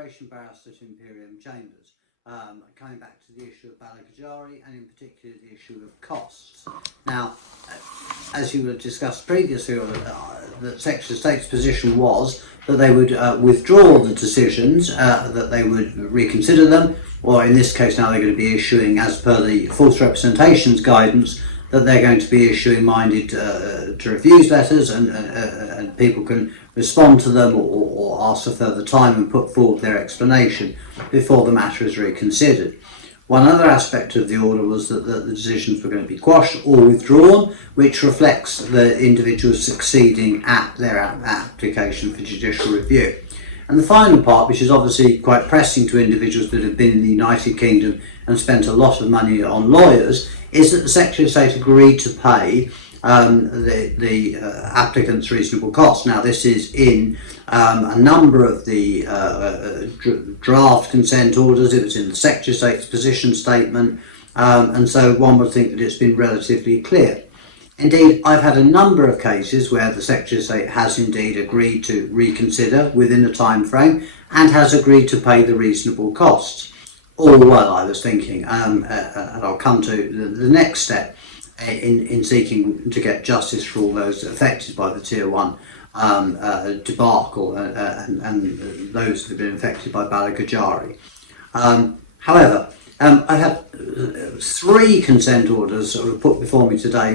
Immigration Barrister to Imperium Chambers, coming back to the issue of Balajigari and in particular the issue of costs. Now, as you discussed previously, the Secretary of State's position was that they would withdraw the decisions, that they would reconsider them, or in this case now they're going to be issuing, as per the false representations guidance, that they're going to be issuing minded to refuse letters, and people can respond to them or ask for further time and put forward their explanation before the matter is reconsidered. One other aspect of the order was that the decisions were going to be quashed or withdrawn, which reflects the individuals succeeding at their application for judicial review. And the final part, which is obviously quite pressing to individuals that have been in the United Kingdom and spent a lot of money on lawyers, is that the Secretary of State agreed to pay the applicant's reasonable costs. Now, this is in a number of the draft consent orders. It was in the Secretary of State's position statement, and so one would think that it's been relatively clear. Indeed, I've had a number of cases where the Secretary of State has indeed agreed to reconsider within a time frame and has agreed to pay the reasonable costs. All well, I was thinking, and I'll come to the next step in seeking to get justice for all those affected by the Tier 1 debacle and those that have been affected by Balajigari. However, I have three consent orders that were put before me today,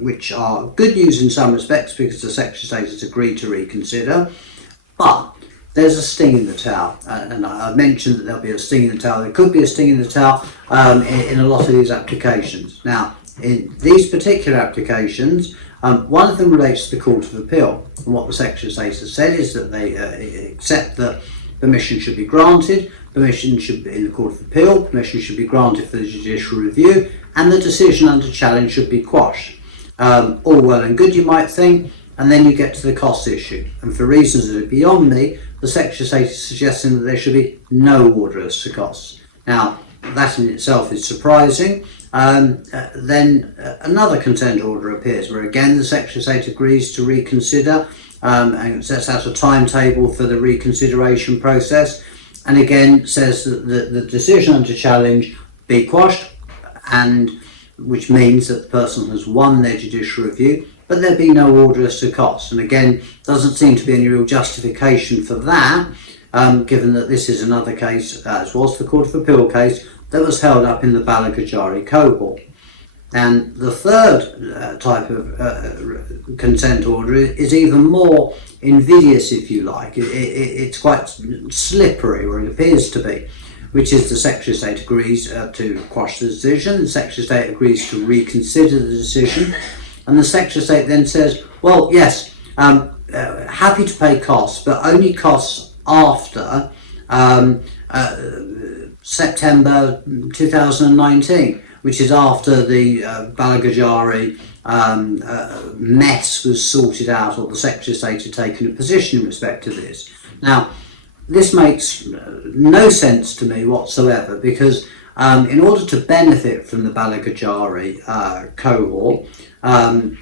which are good news in some respects because the Secretary of State has agreed to reconsider, but there's a sting in the tail, and I mentioned that there'll be a sting in the tail. There could be a sting in the tail in a lot of these applications. Now, in these particular applications, one of them relates to the Court of Appeal, and what the Secretary of State has said is that they accept that permission should be granted, permission should be in the Court of Appeal, permission should be granted for the judicial review, and the decision under challenge should be quashed. All well and good, you might think, and then you get to the cost issue. And for reasons that are beyond me, the Secretary of State is suggesting that there should be no order as to costs. Now, that in itself is surprising. Then another consent order appears where again the Secretary of State agrees to reconsider and sets out a timetable for the reconsideration process, and again says that the decision under challenge be quashed, and which means that the person has won their judicial review, but there be no order as to costs. And again, doesn't seem to be any real justification for that, given that this is another case, as was the Court of Appeal case, that was held up in the Balajigari cohort. And the third type of consent order is even more invidious, if you like. It's quite slippery, or it appears to be, which is the Secretary of State agrees to quash the decision, the Secretary of State agrees to reconsider the decision, and the Secretary of State then says, well, yes, happy to pay costs, but only costs after September 2019, which is after the Balajigari mess was sorted out, or the Secretary of State had taken a position in respect to this. Now, this makes no sense to me whatsoever, because in order to benefit from the Balajigari cohort,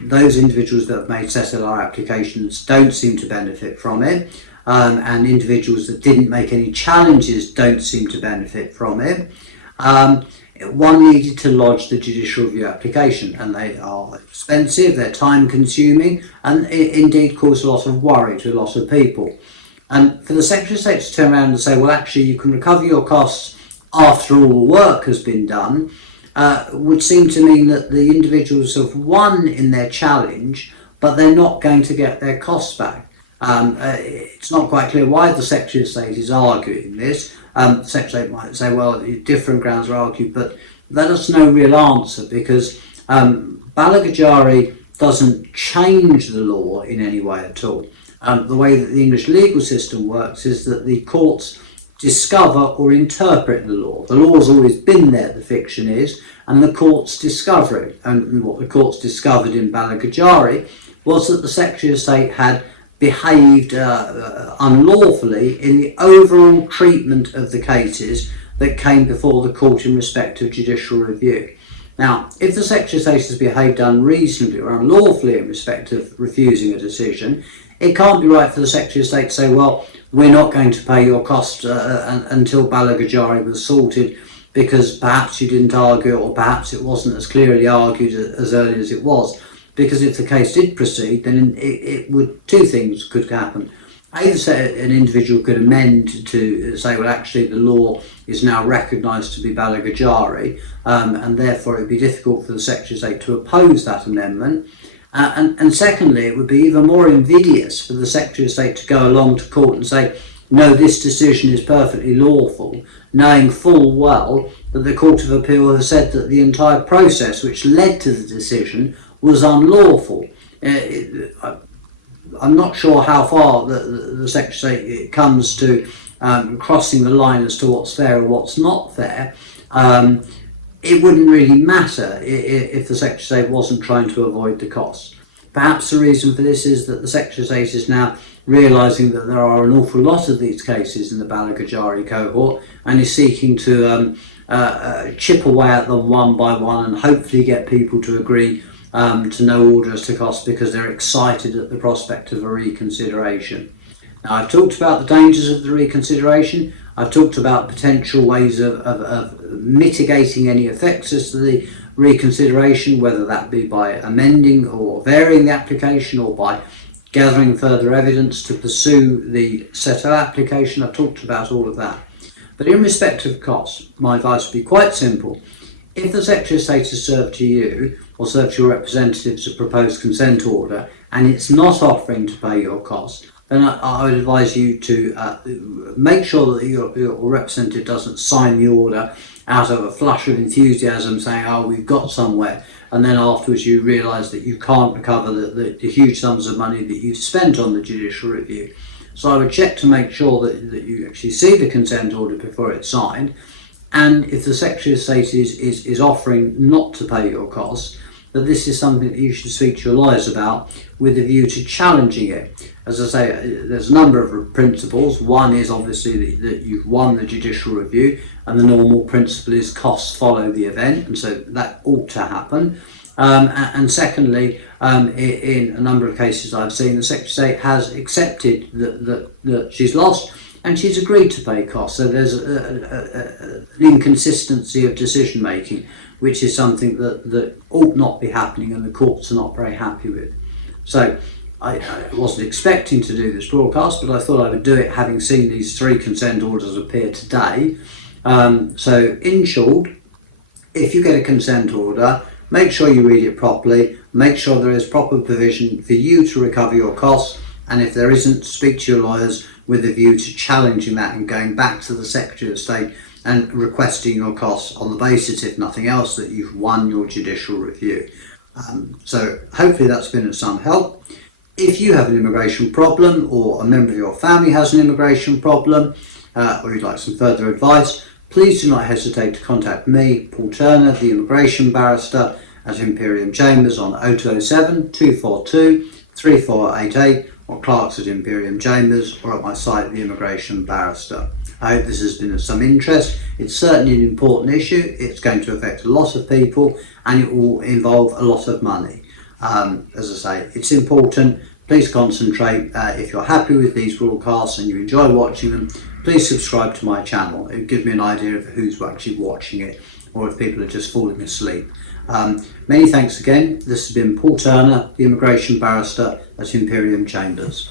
those individuals that have made SSLR applications don't seem to benefit from it, and individuals that didn't make any challenges don't seem to benefit from it. One needed to lodge the judicial review application, and they are expensive, they're time consuming, and indeed cause a lot of worry to a lot of people. And for the Secretary of State to turn around and say, well, actually you can recover your costs after all the work has been done, would seem to mean that the individuals have won in their challenge, but they're not going to get their costs back. It's not quite clear why the Secretary of State is arguing this. The Secretary of State might say, well, different grounds are argued, but that is no real answer, because Balajigari doesn't change the law in any way at all. The way that the English legal system works is that the courts discover or interpret the law. The law's always been there, the fiction is, and the courts discover it. And what the courts discovered in Balajigari was that the Secretary of State had behaved unlawfully in the overall treatment of the cases that came before the court in respect of judicial review. Now, if the Secretary of State has behaved unreasonably or unlawfully in respect of refusing a decision, it can't be right for the Secretary of State to say, well, we're not going to pay your cost until Balajigari was sorted, because perhaps you didn't argue, or perhaps it wasn't as clearly argued as early as it was. Because if the case did proceed, then it would, two things could happen. Either an individual could amend to say, well, actually the law is now recognised to be Balajigari, and therefore it would be difficult for the Secretary of State to oppose that amendment. And secondly, it would be even more invidious for the Secretary of State to go along to court and say, no, this decision is perfectly lawful, knowing full well that the Court of Appeal has said that the entire process which led to the decision was unlawful. I'm not sure how far the Secretary of State comes to crossing the line as to what's fair or what's not fair. It wouldn't really matter if the Secretary of State wasn't trying to avoid the costs. Perhaps the reason for this is that the Secretary of State is now realising that there are an awful lot of these cases in the Balajigari cohort, and is seeking to chip away at them one by one and hopefully get people to agree to no order as to cost, because they're excited at the prospect of a reconsideration. Now, I've talked about the dangers of the reconsideration. I've talked about potential ways of mitigating any effects as to the reconsideration, whether that be by amending or varying the application, or by gathering further evidence to pursue the set application. I've talked about all of that. But in respect of costs, my advice would be quite simple. If the Secretary of State has served to you, or served to your representatives, a proposed consent order, and it's not offering to pay your costs, then I would advise you to make sure that your representative doesn't sign the order out of a flush of enthusiasm saying, oh, we've got somewhere, and then afterwards you realise that you can't recover the huge sums of money that you've spent on the judicial review. So I would check to make sure that you actually see the consent order before it's signed, and if the Secretary of State is offering not to pay your costs, that this is something that you should speak to your lawyers about with a view to challenging it. As I say, there's a number of principles. One is obviously that you've won the judicial review, and the normal principle is costs follow the event, and so that ought to happen. And secondly, in a number of cases I've seen, the Secretary of State has accepted that she's lost, and she's agreed to pay costs. So there's an inconsistency of decision making, which is something that ought not be happening, and the courts are not very happy with. So I wasn't expecting to do this broadcast, but I thought I would do it having seen these 3 consent orders appear today. So in short, if you get a consent order, make sure you read it properly, make sure there is proper provision for you to recover your costs, and if there isn't, speak to your lawyers with a view to challenging that and going back to the Secretary of State and requesting your costs on the basis, if nothing else, that you've won your judicial review. So hopefully that's been of some help. If you have an immigration problem, or a member of your family has an immigration problem, or you'd like some further advice, please do not hesitate to contact me, Paul Turner, the immigration barrister at Imperium Chambers on 0207 242 3488, or clerks at Imperium Chambers, or at my site, The Immigration Barrister. I hope this has been of some interest. It's certainly an important issue. It's going to affect a lot of people, and it will involve a lot of money. As I say, it's important. Please concentrate. If you're happy with these broadcasts and you enjoy watching them, please subscribe to my channel. It gives me an idea of who's actually watching it, or if people are just falling asleep. Many thanks again. This has been Paul Turner, the Immigration Barrister at Imperium Chambers.